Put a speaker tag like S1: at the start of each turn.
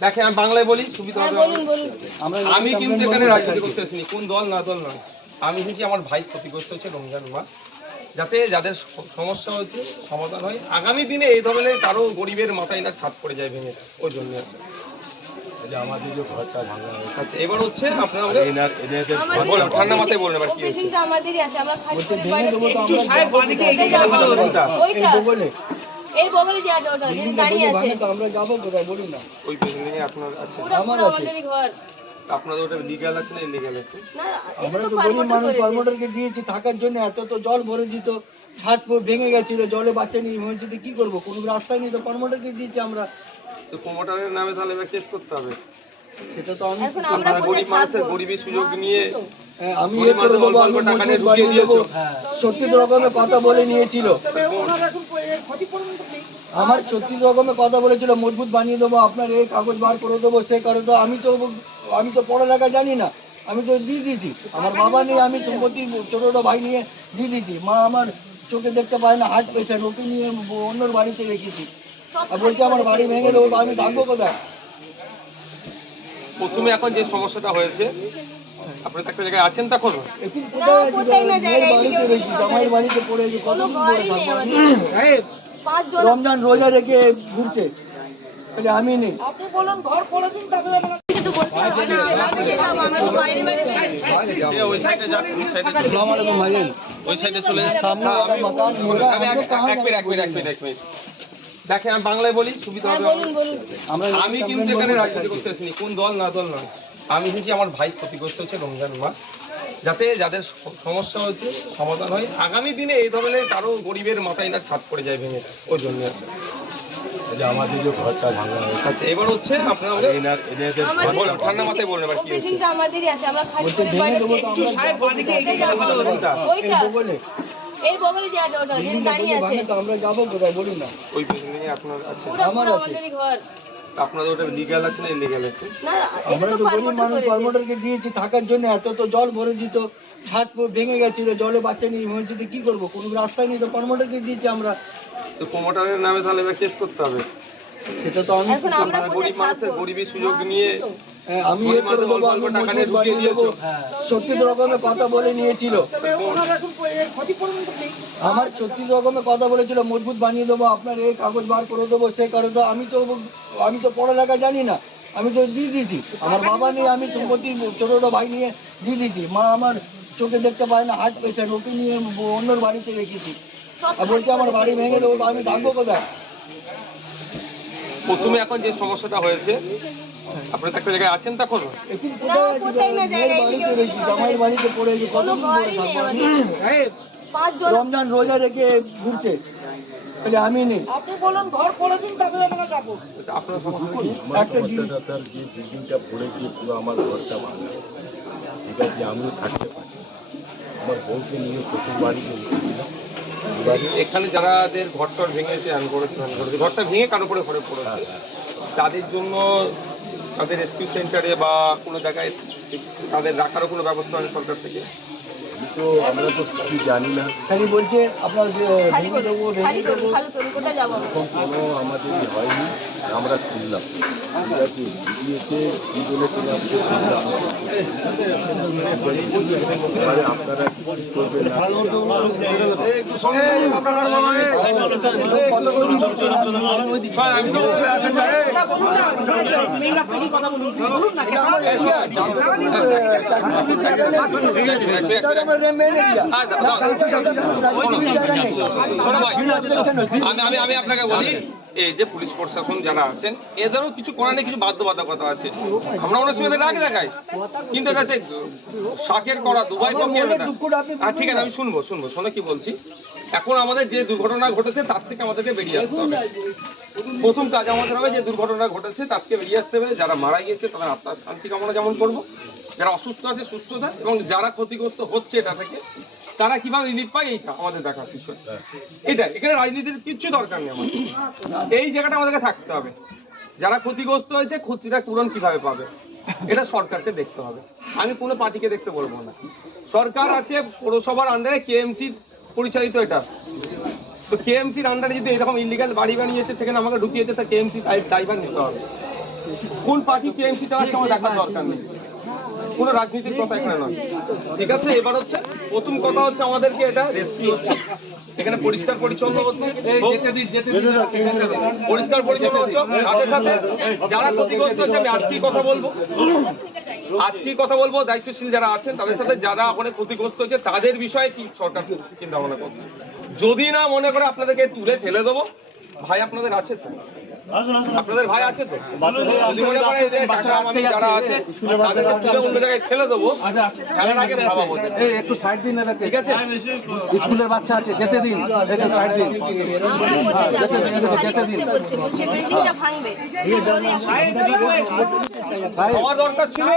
S1: দেখেন আমি বাংলায় বলি আমি কিন্তু এখানে রাজনীতি করতে আসিনি কোন দল না দল নয় আমি এসেছি আমার ভাই ক্ষতিগ্রস্ত হচ্ছে, রমজান মাস। যাতে যাদের সমস্যা হচ্ছে সমাধান হয়। আগামী দিনে এই ধরনের কারও গরিবের মাথায় না ছাদ পড়ে যায় ভেঙে। ওই জন্য
S2: যে আমাদের যে ঘরটা ভাঙা হয়েছে।
S1: আচ্ছা এবার হচ্ছে আপনারা
S2: এনার এনাদের
S1: বলুন, ঠান্ডা মাথায় বলুন এবার কি হয়েছে?
S3: আমাদেরই আছে আমরা খালি করে বাইরে
S4: দেবো তো
S3: একটু
S4: আমরা। যাব কোথায়?
S1: কোনটা?
S4: এই বগলে।
S3: এই বগলে যে আছে ওটা যে দাঁড়িয়ে আছে।
S4: তো আমরা যাব কোথায় বলুন না।
S1: ওই বিল্ডিং আপনার আছে।
S4: আমার আছে।
S3: আমাদেরই ঘর।
S1: আপনাদের ওটা লিগ্যাল আছে না ইলিগ্যাল আছে?
S4: আমরা
S3: তো
S4: তো গরিব মানুষ। দিয়েছি থাকার জন্য এত তো জল ভরে দিত। ছাদ পুরো ভেঙে গেছিল জলে বাচ্চা নিয়ে মসজিদে কি করব? কোনো রাস্তায় নেই তো কর্মটারকে দিয়েছি আমরা।
S1: তো প্রমোটারের নামে তাহলে এবার কেস করতে হবে।
S4: সেটা তো আমি
S3: এখন আমরা
S1: আপনারা গরিব মানুষের গরিবের সুযোগ নিয়ে
S4: হ্যাঁ, আমি
S1: গরিব
S4: করে দেবো আমি
S1: টাকা নিয়ে
S4: মজবুত
S1: ঢুকিয়ে
S4: বানিয়ে দেবো
S1: দিয়েছ।
S4: ছত্রিশ রকমের কথা বলে নিয়েছিল। আমার ছত্রিশ রকমের কথা বলেছিল মজবুত বানিয়ে দেবো আপনার এই কাগজ বার করে দেবো সে করে তো আমি তো আমি তো পড়ালেখা জানি না আমি তো দিয়ে দিয়েছি। আমার বাবা নিয়ে আমি সম্পত্তি ছোট ছোট ভাই নিয়ে দিয়ে দিয়েছি। মা আমার চোখে দেখতে পায় না হার্ট পেশেন্ট ওকে নিয়ে অন্যর বাড়িতে রেখেছি। আর বলছে আমার বাড়ি ভেঙে দেবো? তো আমি থাকব কোথায়?
S1: প্রথমে এখন যে সমস্যাটা হয়েছে আপনি একটা জায়গায় আছেন তখন
S4: রমজান রোজা রেখে ঘুরছে। আমি নেই।
S1: আপনি বলুন
S4: ঘর
S1: পড়ে দিন তাহলে দেখেন আমি বাংলায় বলি সুবিধা
S3: হ্যাঁ
S1: হবে আমি কিন্তু এখানে রাজনীতি করতে আসিনি। কোন দল না দল নয়। আমি এসেছি আমার ভাই ক্ষতিগ্রস্ত হচ্ছে রমজান মাস। যাতে যাদের সমস্যা হচ্ছে সমাধান হয়। আগামী দিনে এই ধরনের কারও গরিবের মাথায় না ছাদ পড়ে যায় ভেঙে। ওই জন্য
S2: আমাদের যে ঘরটা ভাঙা হয়েছে।
S1: আচ্ছা এবার হচ্ছে আপনারা আমাকে
S2: এনার এনাদের
S3: আমাদের
S1: বলুন, ঠান্ডা মাথায় বলুন এবার কি হয়েছে।
S3: আমাদেরই আছে। আমরা খালি করে বাইরে
S4: দেবো তো
S3: একটু
S4: আমরা যাব। কোথায়?
S1: কোনটা?
S4: এই
S3: ওইটা এই বগলে যে আছে ওটা যে দাঁড়িয়ে আছে।
S4: তো আমরা যাব কোথায় বলুন না।
S1: ওই আপনার আছে।
S4: আমার আছে।
S3: ঘর।
S1: আপনাদের ওটা লিগ্যাল আছে না ইলিগ্যাল আছে?
S3: না
S4: আমরা
S3: তো
S4: গরিব মানুষ। কর্মটারকে দিয়েছি থাকার জন্য এত তো জল ভরে দিত ছাদ পুরো ভেঙে গেছিল জলে বাচ্চা নিয়ে মসজিদে কি করব? কোনো রাস্তায় নেই তো কর্মটারকে দিয়েছি আমরা।
S1: তো প্রমোটারের নামে তাহলে এবার কেস করতে হবে।
S4: সেটা তো আমি
S3: এখন আমরা
S1: গরিব মানুষের গরিবের সুযোগ নিয়ে
S4: আমি এ করে দেবো আমি মজবুত বানিয়ে দেবো। ছত্রিশ রকমের কথা বলে নিয়েছিল। আমার ছত্রিশ রকমের কথা বলেছিল মজবুত বানিয়ে দেবো আপনার এই কাগজ বার করে দেবো সে তো আমি তো আমি তো পড়ালেখা জানি না আমি তো দিয়ে দিয়েছি। আমার বাবা নিয়ে আমি সম্পত্তি ছোট ছোট ভাই নিয়ে দিয়ে দিয়েছি। মা আমার চোখে দেখতে পায় না হার্ট পেশেন্ট ওকে নিয়ে অন্যর বাড়িতে রেখেছি। আর বলছে আমার বাড়ি ভেঙে দেবো তো আমি থাকব কোথায়?
S1: প্রথমে এখন যে সমস্যাটা হয়েছে আপনি তো একটা জায়গায় আছেন তখন?
S4: এখন কোথায় আছি
S3: কোথায় না
S4: মেয়ের
S3: জায়গায়
S4: বাড়িতে
S3: এদিকে
S4: বাড়িতে পড়ে গেছি
S3: কোনো
S4: কতদিন পরে
S3: ঘরই নেই
S4: থাকব আমি?
S3: পাঁচ জন
S4: রমজান রোজা রেখে ঘুরছে। তাহলে আমি নেই।
S1: আচ্ছা, আপনার সমস্যা কি?
S4: একটা জিনিস
S2: যে বিল্ডিংটা পড়ে গিয়ে পুরো আমার ঘরটা ভাঙা। ঠিক আছে আমিও থাকতে পারি। আমার বউকে নিয়ে শ্বশুর বাড়িতে
S1: এখানে যারাদের ঘরটর ভেঙেছে করেছে করেছে ঘরটা ভেঙে কারও পরে ঘরে পড়েছে। তাদের জন্য তাদের রেস্কিউ সেন্টারে বা কোনো জায়গায় তাদের রাখারও কোনো ব্যবস্থা আছে সরকার থেকে।
S2: তো আমরা তো কিছু জানি না।
S4: খালি বলছে আপনার যে ভেঙে দেবো ভেঙে দেবো?
S2: এখন কোনো আমাদের হয়নি আমরা শুনলাম ঠিক আছে দিয়েছে কী বলে কিনা আমরা এবারে আপনারা কি করবেন না
S4: কত
S1: আমি আমি আমি আপনাকে বলি এই যে পুলিশ প্রশাসন যারা আছেন এদেরও কিছু করার নেই কিছু বাধ্যবাধকতা আছে। আমরা অনেক সময় রাগ দেখাই। কিন্তু এটা হচ্ছে শাকের করা দুবাই ঠিক আছে আমি শুনব শুনব। শোনো কি বলছি। এখন আমাদের যে দুর্ঘটনা ঘটেছে, তার থেকে আমাদেরকে বেরিয়ে আসতে হবে। প্রথম কাজ আমাদের হবে, যে দুর্ঘটনা ঘটেছে, তার থেকে বেরিয়ে আসতে হবে। যারা মারা গিয়েছে, তাদের আত্মার শান্তি কামনা যেমন করব। যারা অসুস্থ আছে, সুস্থ থাকে, এবং যারা ক্ষতিগ্রস্ত হচ্ছে এটা থেকে, তারা কীভাবে রিলিফ পায়, এইটা আমাদের দেখার বিষয় এটা এখানে রাজনীতির কিচ্ছু দরকার নেই আমাদের। এই জায়গাটা আমাদেরকে থাকতে হবে। যারা ক্ষতিগ্রস্ত হয়েছে, ক্ষতিটা পূরণ কীভাবে পাবে, এটা সরকারকে দেখতে হবে। আমি কোনো পার্টিকে দেখতে বলব না। সরকার আছে, পৌরসভার আন্ডারে কেএমসি পরিচালিত এটা। তো কেএমসির আন্ডারে যদি এরকম ইলিগাল বাড়ি বানিয়েছে সেখানে আমাকে ঢুকিয়েছে তা কেএমসি দায়ভার নিতে হবে। কোন পার্টি কেএমসি চালাচ্ছে আমার দেখার দরকার নেই। কোনো রাজনীতির কথা এখানে নয়। ঠিক আছে এবার হচ্ছে প্রথম কথা হচ্ছে আমাদেরকে এটা রেস্কিউ হচ্ছে। এখানে পরিষ্কার পরিচ্ছন্ন হচ্ছে। পরিষ্কার পরিচ্ছন্ন হচ্ছে। সাথে সাথে যারা ক্ষতিগ্রস্ত হচ্ছে আমি আজকেই কথা বলব। আজকেই কথা বলব দায়িত্বশীল যারা আছেন তাদের সাথে যারা ওখানে ক্ষতিগ্রস্ত হচ্ছে তাদের বিষয়ে কি সরকার চিন্তা ভাবনা করছে যদি না মনে করে আপনাদেরকে তুলে ফেলে দেবো ভাই আপনাদের আছে তো আপনাদের ভাই আছে তো যদি মনে করে যে টাকা আমি যারা আছে তাদেরকে তুলে অন্য জায়গায় ফেলে দেবো ফেলার আগে ভাবাবো
S5: এই একটু সাইড দিন এটাকে
S1: ঠিক আছে
S5: স্কুলের বাচ্চা আছে যেতে দিন একটু সাইড দিন হ্যাঁ, যেতে দিন যেতে দিন
S1: আমার দরকার ছিল